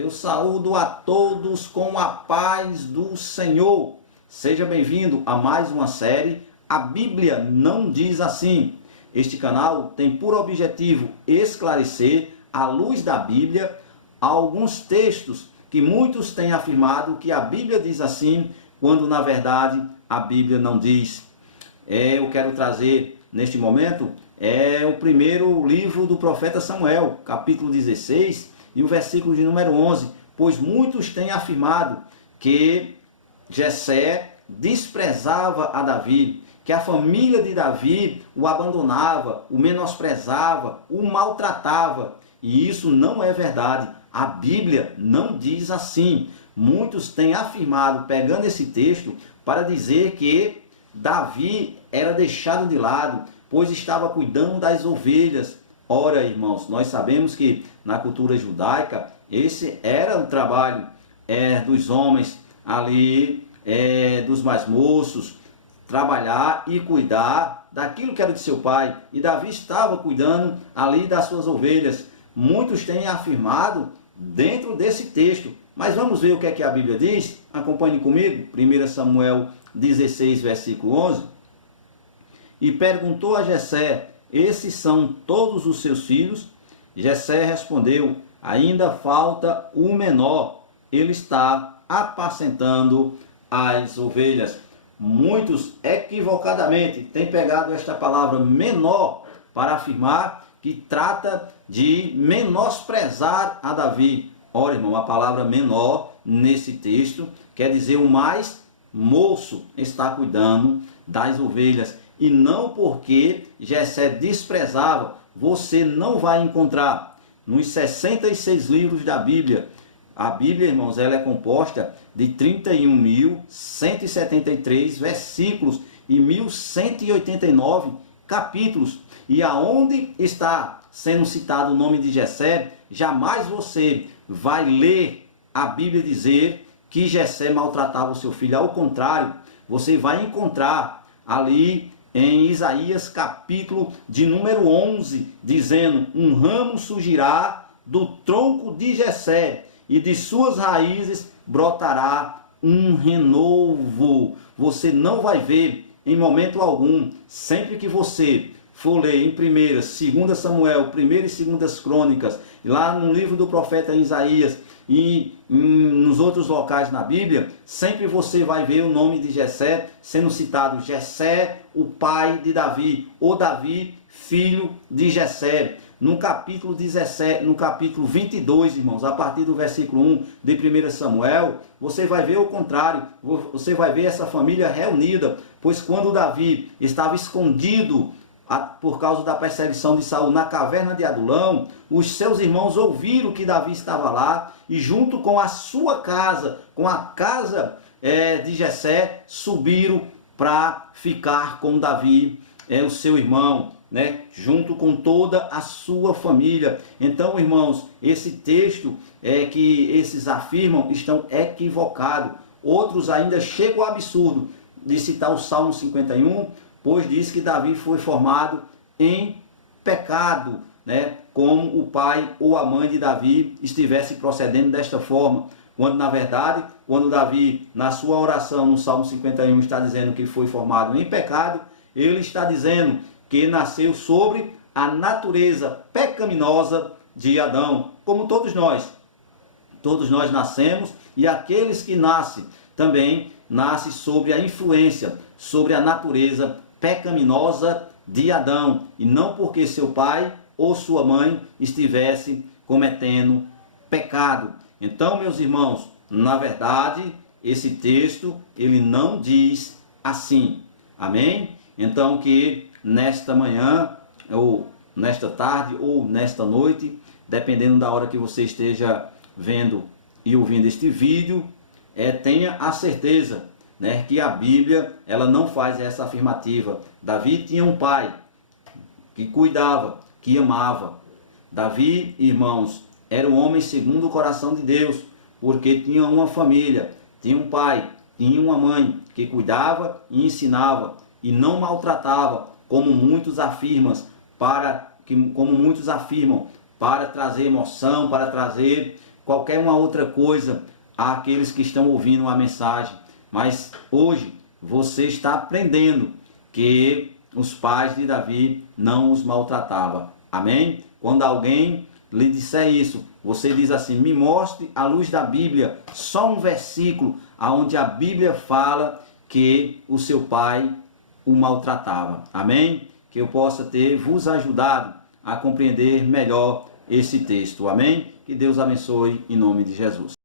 Eu saúdo a todos com a paz do Senhor. Seja bem-vindo a mais uma série A Bíblia Não Diz Assim. Este canal tem por objetivo esclarecer, à luz da Bíblia, alguns textos que muitos têm afirmado que a Bíblia diz assim, quando na verdade a Bíblia não diz. Eu quero trazer neste momento o primeiro livro do profeta Samuel, capítulo 16, e o versículo de número 11, pois muitos têm afirmado que Jessé desprezava a Davi, que a família de Davi o abandonava, o menosprezava, o maltratava, e isso não é verdade. A Bíblia não diz assim. Muitos têm afirmado, pegando esse texto, para dizer que Davi era deixado de lado, pois estava cuidando das ovelhas. Ora, irmãos, nós sabemos que na cultura judaica, esse era o trabalho dos homens ali, dos mais moços, trabalhar e cuidar daquilo que era de seu pai. E Davi estava cuidando ali das suas ovelhas. Muitos têm afirmado dentro desse texto. Mas vamos ver o que é que a Bíblia diz? Acompanhe comigo, 1 Samuel 16, versículo 11. E perguntou a Jessé: esses são todos os seus filhos? Jessé respondeu: ainda falta o menor, ele está apacentando as ovelhas. Muitos equivocadamente têm pegado esta palavra menor para afirmar que trata de menosprezar a Davi. Ora, irmão, a palavra menor nesse texto quer dizer o mais moço está cuidando das ovelhas. E não porque Jessé desprezava, você não vai encontrar nos 66 livros da Bíblia. A Bíblia, irmãos, ela é composta de 31.173 versículos e 1.189 capítulos. E aonde está sendo citado o nome de Jessé, jamais você vai ler a Bíblia dizer que Jessé maltratava o seu filho. Ao contrário, você vai encontrar ali em Isaías capítulo de número 11, dizendo: um ramo surgirá do tronco de Jessé, e de suas raízes brotará um renovo. Você não vai ver em momento algum, sempre que você for ler em 1ª, 2ª Samuel, 1ª e 2ª Crônicas, lá no livro do profeta Isaías e nos outros locais na Bíblia, sempre você vai ver o nome de Jessé sendo citado. Jessé, o pai de Davi, ou Davi, filho de Jessé. No capítulo 17, no capítulo 22, irmãos, a partir do versículo 1 de 1 Samuel, você vai ver o contrário, você vai ver essa família reunida, pois quando Davi estava escondido por causa da perseguição de Saul na caverna de Adulão, os seus irmãos ouviram que Davi estava lá e junto com a sua casa, com a casa de Jessé, subiram para ficar com Davi, o seu irmão, junto com toda a sua família. Então, irmãos, esse texto que esses afirmam estão equivocados. Outros ainda chegam ao absurdo de citar o Salmo 51, pois diz que Davi foi formado em pecado, como o pai ou a mãe de Davi estivesse procedendo desta forma, quando na verdade, quando Davi na sua oração no Salmo 51 está dizendo que foi formado em pecado, ele está dizendo que nasceu sobre a natureza pecaminosa de Adão, como todos nós nascemos, e aqueles que nascem também nascem sobre a influência, sobre a natureza pecaminosa de Adão, e não porque seu pai ou sua mãe estivesse cometendo pecado. Então, meus irmãos, na verdade, esse texto, ele não diz assim. Amém? Então, que nesta manhã, ou nesta tarde, ou nesta noite, dependendo da hora que você esteja vendo e ouvindo este vídeo, tenha a certeza, que a Bíblia ela não faz essa afirmativa. Davi tinha um pai que cuidava, que amava. Davi, irmãos, era um homem segundo o coração de Deus, porque tinha uma família, tinha um pai, tinha uma mãe que cuidava e ensinava e não maltratava, como muitos afirmam, para trazer emoção, para trazer qualquer uma outra coisa àqueles que estão ouvindo a mensagem. Mas hoje você está aprendendo que os pais de Davi não os maltratavam. Amém? Quando alguém lhe disser isso, você diz assim: me mostre à luz da Bíblia só um versículo onde a Bíblia fala que o seu pai o maltratava. Amém? Que eu possa ter vos ajudado a compreender melhor esse texto. Amém? Que Deus abençoe em nome de Jesus.